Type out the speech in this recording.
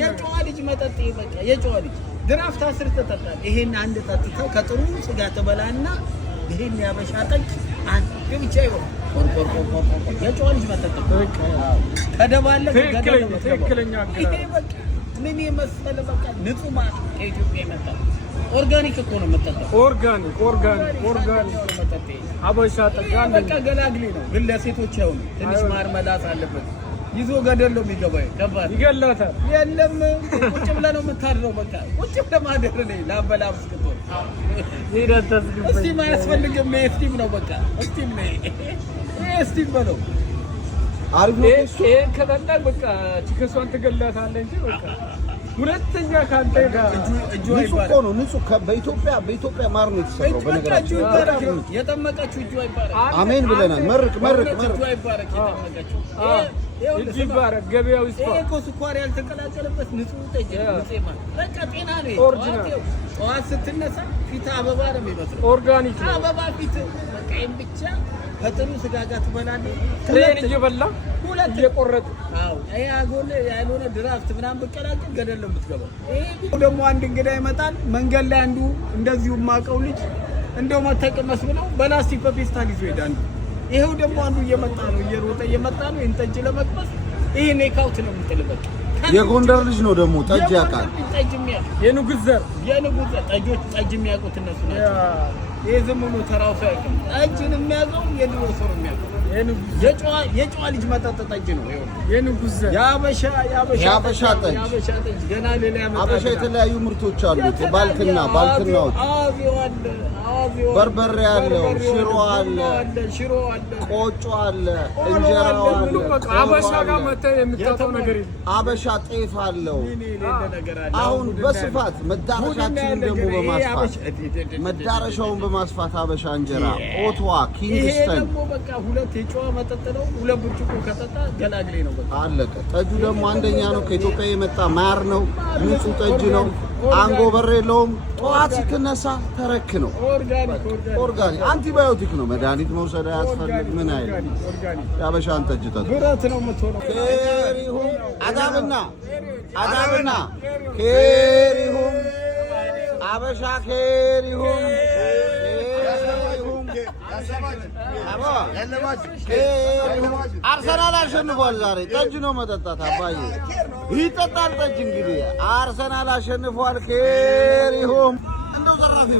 የጨዋ ልጅ መጠጥ በቃ የጨዋ ልጅ ድራፍት 10 ተጠጣል። ይሄን አንድ ጠጥተው ከጥሩ ስጋ ተበላና ይሄን ያበሻ ጠጅ አንድ ብቻ ይወጣ ቆርቆር የጨዋ ልጅ መጠጥ በቃ ከደባለ ትክክለኛ ይሄ በቃ ምን የመሰለ በቃ ንጹህ ማለት ከኢትዮጵያ የመጣ ኦርጋኒክ እኮ ነው መጠጥ ኦርጋኒክ መጠጥ አበሻ ጠጅ በቃ ገላግሌ ነው። ግን ለሴቶች ያው ትንሽ ማርመላት አለበት። ይዞ ገደል ነው የሚገባው። ከባድ ይገላታል። የለም ቁጭ ብለህ ነው የምታድረው። በቃ ቁጭ ብለህ ማደር ነው ላበላም እስክቶ እስቲ ማያስፈልግም። ስቲም ነው በቃ ስቲም ነው። ስቲም ነው አሪፍ ነው። ከበላ በቃ ቺከሷን ትገላታለህ እንጂ በቃ ሁለተኛ ካንተ ጋር እጁ አይባል ነው። ንጹህ በኢትዮጵያ ማር ነው የተሰራው። በነገራችን የጠመቀችው እጁ አይባል። አሜን ብለናል። መርቅ እጁ አይባል። የጠመቀችው እጁ ይባረክ። ገበያው ይስፋ። ይሄ እኮ ስኳር ያልተቀላቀለበት ንጹህ ጠጅ ንጹህ ማለት በቃ ጤና ነው። ጠዋት ስትነሳ ፊት አበባ ነው የሚመስለው። ኦርጋኒክ ነው አበባ ፊት በቃ ይሄን ብቻ ከጥሩ ስጋ ጋር ትበላለህ። ትሬን እየበላ ሁለት እየቆረጥ አዎ ይሄ አጎል ያልሆነ ድራፍት ምናምን ብቀላቀል ገደል ነው የምትገባው። ይሄ ደግሞ አንድ እንግዳ ይመጣል መንገድ ላይ አንዱ እንደዚሁ ማቀው ልጅ እንደው መተቀመስ ብለው በላስቲክ በፌስታል ይዞ ይሄዳል። ይሄው ደግሞ አንዱ እየመጣ ነው እየሮጠ እየመጣ ነው እንጠጅ ለመቅመስ ይሄ ኔካውት ነው የምትልበት። የጎንደር ልጅ ነው ደግሞ ጠጅ ያውቃል። ጠጅ የሚያውቅ የንጉስ ዘር ጠጆች ጠጅ የሚያውቁት እነሱ ናቸው። ይሄ ዝም ብሎ ተራው ሰው ያውቃል። ጠጅን የሚያውቀው የድሮ ሰው ነው የሚያውቀው። የጨዋ ልጅ መጠጥ ጠጅ ነው። የንጉስ ዘር ያበሻ ጠጅ ገና ሌላ ያመጣ አበሻ የተለያዩ ምርቶች አሉት። ባልትናዎች በርበሬ አለው፣ ሽሮ አለ፣ ቆጮ አለ፣ እንጀራው አለ። አበሻ ጋር መተህ የምታጣው ነገር የለም። አበሻ ጤፍ አለው። አሁን በስፋት መዳረሻውን በማስፋት አበሻ እንጀራ፣ ኦትዋ፣ ኪንግስተን በቃ ሁለት የጨዋ መጠጥ ነው። ሁለት ብርጭቆ ከጠጣ ገላግሌ ነው በቃ አለቀ። ጠጁ ደግሞ አንደኛ ነው። ከኢትዮጵያ የመጣ ማር ነው። ንጹህ ጠጅ ነው። አንጎበር የለውም። ጠዋት ስትነሳ ተረክ ነው። ኦርጋኒክ አንቲባዮቲክ ነው። መድኃኒት መውሰድ አያስፈልግ ምን አይደል። ያበሻን ጠጅ ጠጡ። ብረት ነው የምትሆነው። ኬሪሁም አዳምና ኬሪሁም አበሻ ኬሪሁም አርሰናል አሸንፏል ዛሬ። ጠጅ ነው መጠጣት አባዬ ይጠጣል ጠጅ። እንግዲህ አርሰናል አሸንፏል። ኬሪሁም እንደው ዘራፊ